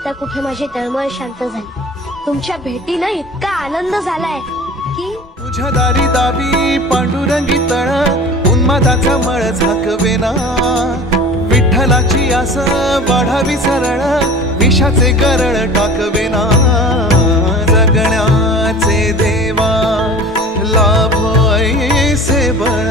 आता कुठे माझी तळमळ शांत झाली. तुमच्या भेटीनं इतका आनंद झालाय की तुझ्या दारी दावी पांडुरंगी तळ उन्मादाचा मळ झाकवेना. विठ्ठलाची आस वाढावी सरळ विषाचे गरळ टाकवेना. जगण्याचे देवा लाभ ऐसे बळ